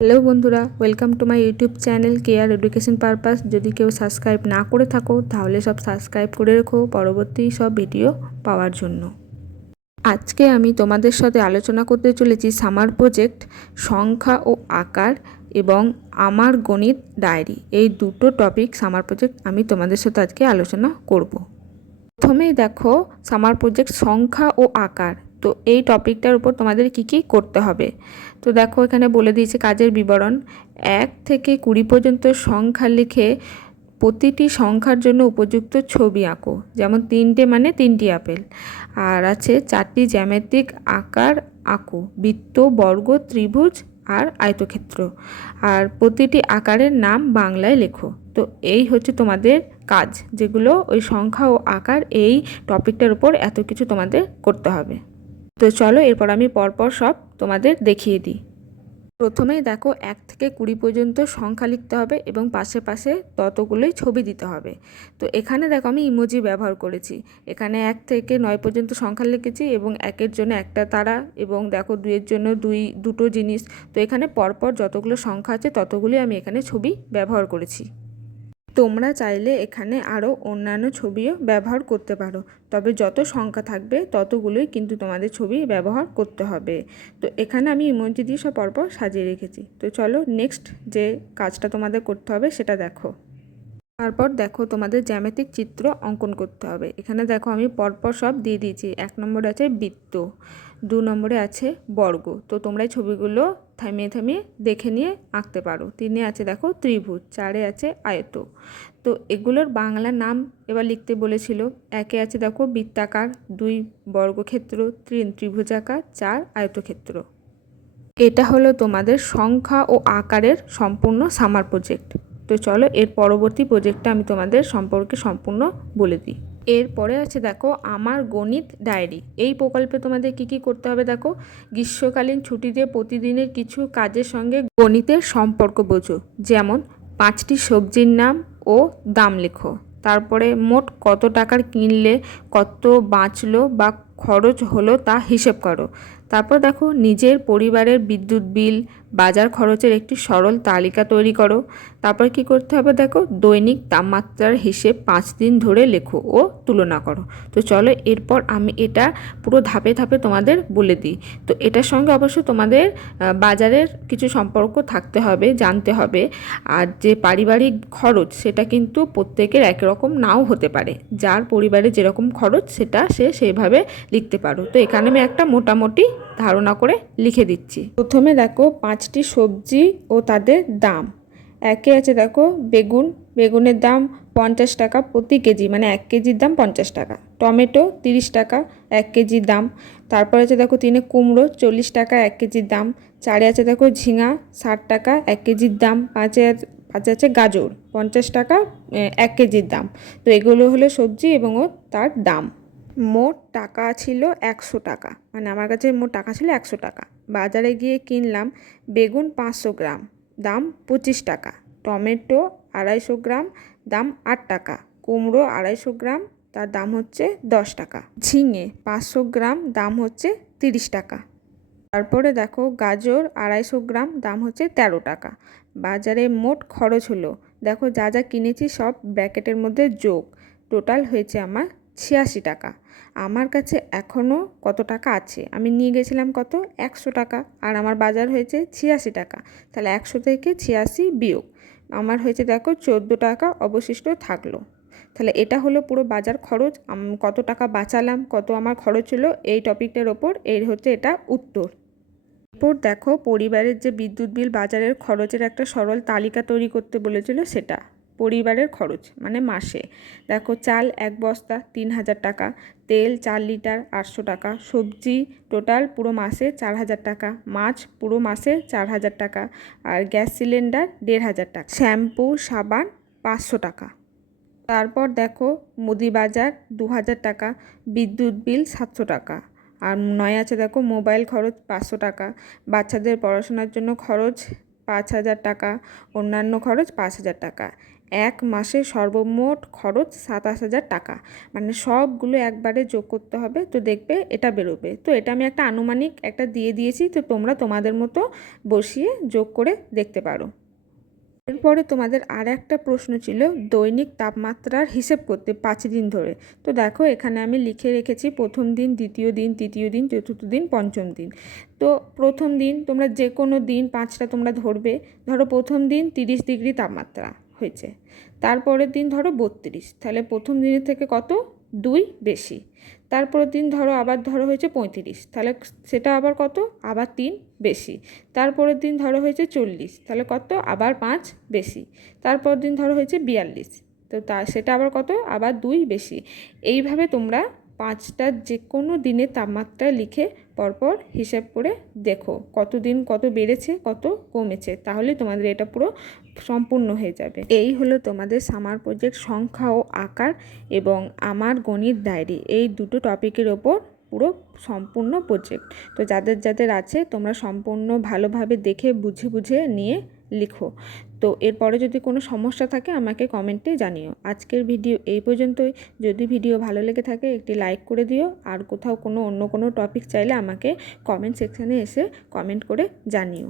Hello বন্ধুরা, welcome to my YouTube channel care education purpose. যদি কেউ সাবস্ক্রাইব না করে থাকো তাহলে সব সাবস্ক্রাইব করে রেখো পরবর্তী সব ভিডিও পাওয়ার জন্য। আজকে আমি তোমাদের সাথে আলোচনা করতে চলেছি সামার প্রজেক্ট, সংখ্যা ও আকার এবং আমার গণিত ডায়েরি। এই দুটো টপিক সামার প্রজেক্ট আমি তোমাদের সাথে আজকে আলোচনা করব। প্রথমেই দেখো সামার প্রজেক্ট সংখ্যা ও আকার। তো এই টপিকটার উপর তোমাদের কি কি করতে হবে। তো দেখো এখানে বলে দিয়েছে কাজের বিবরণ। 1 থেকে 20 পর্যন্ত সংখ্যা লিখে প্রতিটি সংখ্যার জন্য উপযুক্ত ছবি আঁকো। যেমন 3টে মানে 3টি আপেল। আর আছে 4টি জ্যামিতিক আকার আঁকো, বৃত্ত, বর্গ, ত্রিভুজ আর আয়তক্ষেত্র। আর প্রতিটি আকারের নাম বাংলায় লেখো। তো এই হচ্ছে তোমাদের কাজ, যেগুলো ওই সংখ্যা ও আকার এই টপিকটার উপর এত কিছু তোমাদের করতে হবে। তো চলো এরপর আমি পরপর সব তোমাদের দেখিয়ে দিই। প্রথমেই দেখো 1 থেকে 20 পর্যন্ত সংখ্যা লিখতে হবে এবং পাশে পাশে ততগুলোই ছবি দিতে হবে। তো এখানে দেখো আমি ইমোজি ব্যবহার করেছি। এখানে 1 থেকে 9 পর্যন্ত সংখ্যা লিখেছি এবং 1-এর জন্য একটা তারা এবং দেখো 2-এর জন্য দুটো জিনিস। তো এখানে পরপর যতগুলো সংখ্যা আছে ততগুলোই আমি এখানে ছবি ব্যবহার করেছি। তোমরা চাইলে এখানে আরও অন্যান্য ছবিও ব্যবহার করতে পারো, তবে যত সংখ্যা থাকবে ততগুলোই কিন্তু তোমাদের ছবি ব্যবহার করতে হবে। তো এখানে আমি ইমোজি দিয়ে সব পরপর সাজিয়ে রেখেছি। তো চলো নেক্সট যে কাজটা তোমাদের করতে হবে সেটা দেখো। তারপর দেখো তোমাদের জ্যামিতিক চিত্র অঙ্কন করতে হবে। এখানে দেখো আমি পরপর সব দিয়ে দিয়েছি। 1 নম্বরে আছে বৃত্ত, 2 নম্বরে আছে বর্গ। তো তোমরা এই ছবিগুলো থামিয়ে থামিয়ে দেখে নিয়ে আঁকতে পারো। 3-এ আছে দেখো ত্রিভুজ, 4-এ আছে আয়ত। তো এগুলোর বাংলা নাম এবার লিখতে বলেছিল। 1-এ আছে দেখো বৃত্তাকার, 2 বর্গক্ষেত্র, 3 ত্রিভুজাকার, 4 আয়তক্ষেত্র। এটা হলো তোমাদের সংখ্যা ও আকারের সম্পূর্ণ সামার প্রজেক্ট। তো চলো এর পরবর্তী প্রজেক্টটা আমি তোমাদের সম্পর্কে সম্পূর্ণ বলে দিই। এরপরে আছে দেখো আমার গণিত ডায়েরি। এই প্রকল্পে তোমাদের কি কি করতে হবে দেখো। গ্রীষ্মকালীন ছুটিতে প্রতিদিনের কিছু কাজের সঙ্গে গণিতের সম্পর্ক বোঝো। যেমন 5টি সবজির নাম ও দাম লেখো। তারপরে মোট কত টাকার কিনলে কত বাঁচলো বা খরচ হলো তা হিসেব করো। তারপর দেখো নিজের পরিবারের বিদ্যুৎ বিল, বাজার খরচের একটি সরল তালিকা তৈরি করো। তারপর কি করতে হবে দেখো দৈনিক তাপমাত্রার হিসেব 5 দিন ধরে লেখো ও তুলনা করো। তো চলো এরপর আমি এটা পুরো ধাপে ধাপে তোমাদের বলে দিই। তো এটার সঙ্গে অবশ্য তোমাদের বাজারের কিছু সম্পর্ক থাকতে হবে, জানতে হবে। আর যে পারিবারিক খরচ সেটা কিন্তু প্রত্যেকের একরকম নাও হতে পারে। যার পরিবারে যেরকম খরচ সেটা সে সেইভাবে লিখতে পারো। তো এখানে আমি একটা মোটামুটি ধারণা করে লিখে দিচ্ছি। প্রথমে দেখো 5টি সবজি ও তাদের দাম। 1-এ আছে দেখো বেগুন, বেগুনের দাম 50 টাকা প্রতি কেজি, মানে 1 কেজির দাম 50 টাকা। টমেটো 30 টাকা 1 কেজির দাম। তারপর আছে দেখো 3-এ কুমড়ো 40 টাকা 1 কেজির দাম। 4-এ আছে দেখো ঝিঙা 60 টাকা 1 কেজির দাম। 5-এ আছে গাজর 50 টাকা 1 কেজির দাম। তো এগুলো হলো সবজি এবং তার দাম। মোট টাকা ছিল 100 টাকা, মানে আমার কাছে মোট টাকা ছিল 100 টাকা। বাজারে গিয়ে কিনলাম বেগুন 500 গ্রাম, দাম 25 টাকা। টমেটো 250 গ্রাম, দাম 8 টাকা। কুমড়ো 250 গ্রাম, তার দাম হচ্ছে 10 টাকা। ঝিঙে 500 গ্রাম, দাম হচ্ছে 30 টাকা। তারপরে দেখো গাজর 250 গ্রাম, দাম হচ্ছে 13 টাকা। বাজারে মোট খরচ হলো, দেখো যা যা কিনেছি সব ব্র্যাকেটের মধ্যে যোগ, টোটাল হয়েছে আমার 86 টাকা। আমার কাছে এখনও কত টাকা আছে, আমি নিয়ে গেছিলাম কত 100 টাকা, আর আমার বাজার হয়েছে 86 টাকা। তাহলে 100 থেকে 86 বিয়োগ আমার হয়েছে দেখো 14 টাকা অবশিষ্ট থাকলো। তাহলে এটা হলো পুরো বাজার খরচ। কত টাকা বাঁচালাম, কত আমার খরচ হলো এই টপিকটার ওপর, এই হচ্ছে এটা উত্তর। এরপর দেখো পরিবারের যে বিদ্যুৎ বিল, বাজারের খরচের একটা সরল তালিকা তৈরি করতে বলেছিল, সেটা পরিবারের খরচ মানে মাসে। দেখো চাল 1 বস্তা 3000 টাকা, তেল 4 লিটার 800 টাকা, সবজি টোটাল পুরো মাসে 4000 টাকা, মাছ পুরো মাসে 4000 টাকা, আর গ্যাস সিলিন্ডার 1500 টাকা, শ্যাম্পু সাবান 500 টাকা। তারপর দেখো মুদি বাজার 2000 টাকা, বিদ্যুৎ বিল 700 টাকা, আর 9 আছে দেখো মোবাইল খরচ 500 টাকা, বাচ্চাদের পড়াশোনার জন্য খরচ 5000 টাকা, অন্যান্য খরচ 5000 টাকা। এক মাসে সর্বমোট খরচ 27,000 টাকা, মানে সবগুলো একবারে যোগ করতে হবে, তো দেখবে এটা বেরোবে। তো এটা আমি একটা আনুমানিক একটা দিয়ে দিয়েছি, তো তোমরা তোমাদের মতো বসিয়ে যোগ করে দেখতে পারো। এরপরে তোমাদের আর একটা প্রশ্ন ছিল দৈনিক তাপমাত্রার হিসেব করতে 5 দিন ধরে। তো দেখো এখানে আমি লিখে রেখেছি প্রথম দিন, দ্বিতীয় দিন, তৃতীয় দিন, চতুর্থ দিন, পঞ্চম দিন। তো প্রথম দিন তোমরা যে কোনো দিন 5টা তোমরা ধরবে। ধরো প্রথম দিন 30 ডিগ্রি তাপমাত্রা হয়েছে, তারপরের দিন ধরো 32, তাহলে প্রথম দিনের থেকে কত 2 বেশি। তারপরের দিন ধরো আবার ধরো হয়েছে 35, তাহলে সেটা আবার কত আবার 3 বেশি। তারপরের দিন ধরো হয়েছে 40, তাহলে কত আবার 5 বেশি। তারপরের দিন ধরো হয়েছে 42, তো সেটা আবার কত আবার 2 বেশি। এইভাবে তোমরা 5টা যে কোনো দিনের তাপমাত্রা লিখে পরপর হিসেব করে দেখো কত দিন কত বেড়েছে কত কমেছে, তাহলে তোমাদের এটা পুরো সম্পূর্ণ হয়ে যাবে। এই হলো তোমাদের সামার প্রজেক্ট সংখ্যা ও আকার এবং আমার গণিত ডায়েরি, এই দুটো টপিকের ওপর পুরো সম্পূর্ণ প্রজেক্ট। তো যাদের যাদের আছে তোমরা সম্পূর্ণ ভালোভাবে দেখে বুঝে বুঝে নিয়ে লিখো। তো এরপরে যদি কোনো সমস্যা থাকে আমাকে কমেন্টে জানিও। আজকের ভিডিও এই পর্যন্তই। যদি ভিডিও ভালো লেগে থাকে একটি লাইক করে দিও, আর কোথাও অন্য কোনো টপিক চাইলে আমাকে কমেন্ট সেকশানে এসে কমেন্ট করে জানিও।